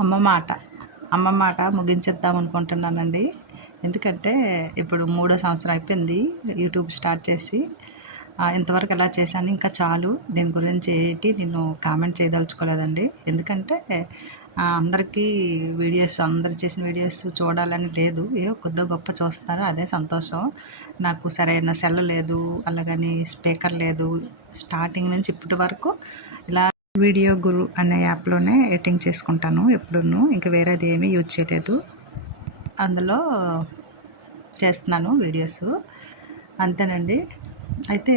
అమ్మ మాట అమ్మ మాట ముగించేద్దాం అనుకుంటున్నానండి. ఎందుకంటే ఇప్పుడు మూడో సంవత్సరం అయిపోయింది యూట్యూబ్ స్టార్ట్ చేసి. ఇంతవరకు ఎలా చేశాను, ఇంకా చాలు. దీని గురించి ఏంటి నేను కామెంట్ చేయదలుచుకోలేదండి. ఎందుకంటే అందరికీ అందరు చేసిన వీడియోస్ చూడాలని లేదు. ఏదో కొద్దిగా గొప్ప చూస్తున్నారు, అదే సంతోషం. నాకు సరైన సెల్ లేదు, అలాగని స్పీకర్ లేదు. స్టార్టింగ్ నుంచి ఇప్పటి వరకు ఇలా వీడియో గురు అనే యాప్లోనే ఎడిటింగ్ చేసుకుంటాను ఎప్పుడూ. ఇంకా వేరేది ఏమీ యూజ్ చేయలేదు. అందులో చేస్తున్నాను వీడియోస్, అంతేనండి. అయితే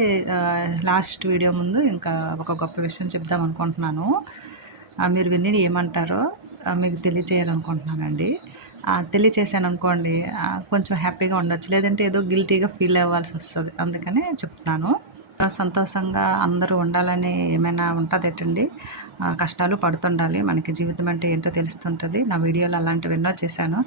లాస్ట్ వీడియో ముందు ఇంకా ఒక గొప్ప విషయం చెప్దాం అనుకుంటున్నాను. మీరు విని ఏమంటారో మీకు తెలియచేయాలనుకుంటున్నానండి. తెలియచేసాను అనుకోండి, కొంచెం హ్యాపీగా ఉండొచ్చు, లేదంటే ఏదో గిల్టీగా ఫీల్ అవ్వాల్సి వస్తుంది. అందుకనే చెప్తున్నాను. సంతోషంగా అందరూ ఉండాలని ఏమైనా ఉంటుందేటండి. కష్టాలు పడుతుండాలి, మనకి జీవితం అంటే ఏంటో తెలుస్తుంటుంది. నా వీడియోలు అలాంటివి ఎన్నో చేశాను.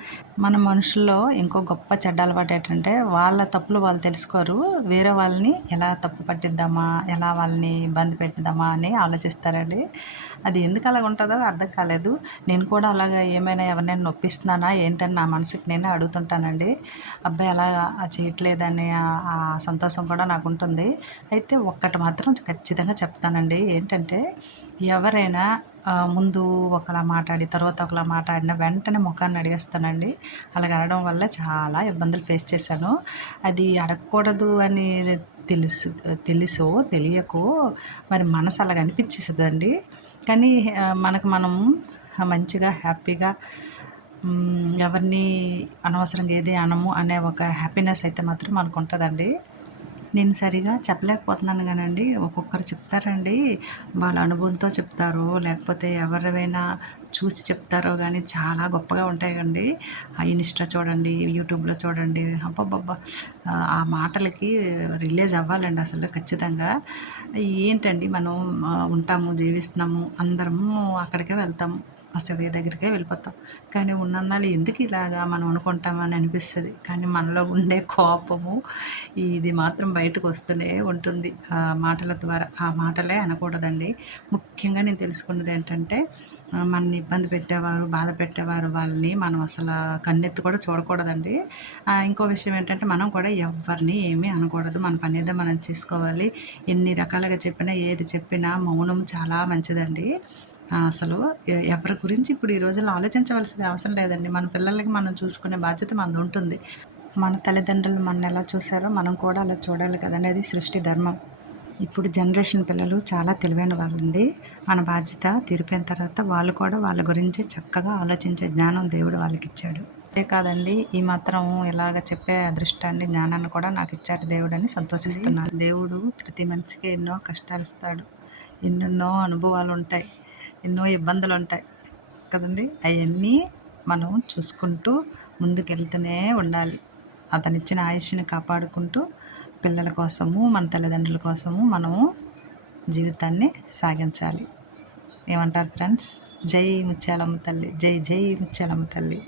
మన మనుషుల్లో ఇంకో గొప్ప చెడ్డ అలవాటు ఏంటంటే, వాళ్ళ తప్పులు వాళ్ళు తెలుసుకోరు. వేరే వాళ్ళని ఎలా తప్పు పట్టిద్దామా, ఎలా వాళ్ళని ఇబ్బంది పెట్టిద్దామా అని ఆలోచిస్తారండి. అది ఎందుకు అలాగ ఉంటుందో అర్థం కాలేదు. నేను కూడా అలాగా ఏమైనా ఎవరినైనా నొప్పిస్తున్నానా ఏంటని నా మనసుకి నేనే అడుగుతుంటానండి. అబ్బాయి అలా చేయట్లేదని ఆ సంతోషం కూడా నాకు ఉంటుంది. అయితే ఒక్కటి మాత్రం ఖచ్చితంగా చెప్తానండి. ఏంటంటే, ఎవరైనా ముందు ఒకలా మాట్లాడి తర్వాత ఒకలా మాట్లాడిన వెంటనే ముఖాన్ని అడిగేస్తానండి. అలాగ అనడం వల్ల చాలా ఇబ్బందులు ఫేస్ చేశాను. అది అడగకూడదు అని తెలుసో తెలియకో మరి మనసు అలాగ అనిపించేస్తుందండి. కానీ మనకు మనం మంచిగా హ్యాపీగా ఎవరిని అనవసరంగా ఏది అనము అనే ఒక హ్యాపీనెస్ అయితే మాత్రం మనకు ఉంటుందండి. నేను సరిగా చెప్పలేకపోతున్నాను కానండి, ఒక్కొక్కరు చెప్తారండి. వాళ్ళ అనుభవంతో చెప్తారో లేకపోతే ఎవరివైనా చూసి చెప్తారో కానీ చాలా గొప్పగా ఉంటాయండి. ఇన్స్టా చూడండి, యూట్యూబ్లో చూడండి, అబ్బబ్బబ్బా! ఆ మాటలకి రిలీజ్ అవ్వాలండి అసలు ఖచ్చితంగా. ఏంటండి మనం ఉంటాము, జీవిస్తున్నాము, అందరము అక్కడికే వెళ్తాము, ఆ శివయ్య దగ్గరికే వెళ్ళిపోతాం. కానీ ఉన్నన్నాళ్ళు ఎందుకు ఇలాగా మనం అనుకుంటామని అనిపిస్తుంది. కానీ మనలో ఉండే కోపము ఇది మాత్రం బయటకు వస్తూనే ఉంటుంది ఆ మాటల ద్వారా. ఆ మాటలే అనకూడదండి. ముఖ్యంగా నేను తెలుసుకున్నది ఏంటంటే, మనని ఇబ్బంది పెట్టేవారు, బాధ పెట్టేవారు వాళ్ళని మనం అసలు కన్నెత్తి కూడా చూడకూడదండి. ఇంకో విషయం ఏంటంటే, మనం కూడా ఎవరిని ఏమీ అనకూడదు. మన పని ఏదో మనం చేసుకోవాలి. ఎన్ని రకాలుగా చెప్పినా, ఏది చెప్పినా మౌనం చాలా మంచిదండి. అసలు ఎవరి గురించి ఇప్పుడు ఈ రోజుల్లో ఆలోచించవలసిన అవసరం లేదండి. మన పిల్లలకి మనం చూసుకునే బాధ్యత మనది ఉంటుంది. మన తల్లిదండ్రులు మనల్ని ఎలా చూసారో మనం కూడా అలా చూడాలి కదండి. అది సృష్టి ధర్మం. ఇప్పుడు జనరేషన్ పిల్లలు చాలా తెలివైన వాళ్ళండి. మన బాధ్యత తీరిపోయిన తర్వాత వాళ్ళు కూడా వాళ్ళ గురించి చక్కగా ఆలోచించే జ్ఞానం దేవుడు వాళ్ళకిచ్చాడు. అంతే కాదండి, ఈ మాత్రం ఇలాగ చెప్పే అదృష్టాన్ని, జ్ఞానాన్ని కూడా నాకు ఇచ్చారు దేవుడని సంతోషిస్తున్నాను. దేవుడు ప్రతి మనిషికి ఎన్నో కష్టాలు ఇస్తాడు, ఎన్నెన్నో అనుభవాలు ఉంటాయి, ఎన్నో ఇబ్బందులు ఉంటాయి కదండి. అవన్నీ మనం చూసుకుంటూ ముందుకెళ్తూనే ఉండాలి. అతనిచ్చిన ఆయుష్ని కాపాడుకుంటూ పిల్లల కోసము, మన తల్లిదండ్రుల కోసము మనము జీవితాన్ని సాగించాలి. ఏమంటారు ఫ్రెండ్స్? జై ముత్యాలమ్మ తల్లి, జై జై ముత్యాలమ్మ తల్లి.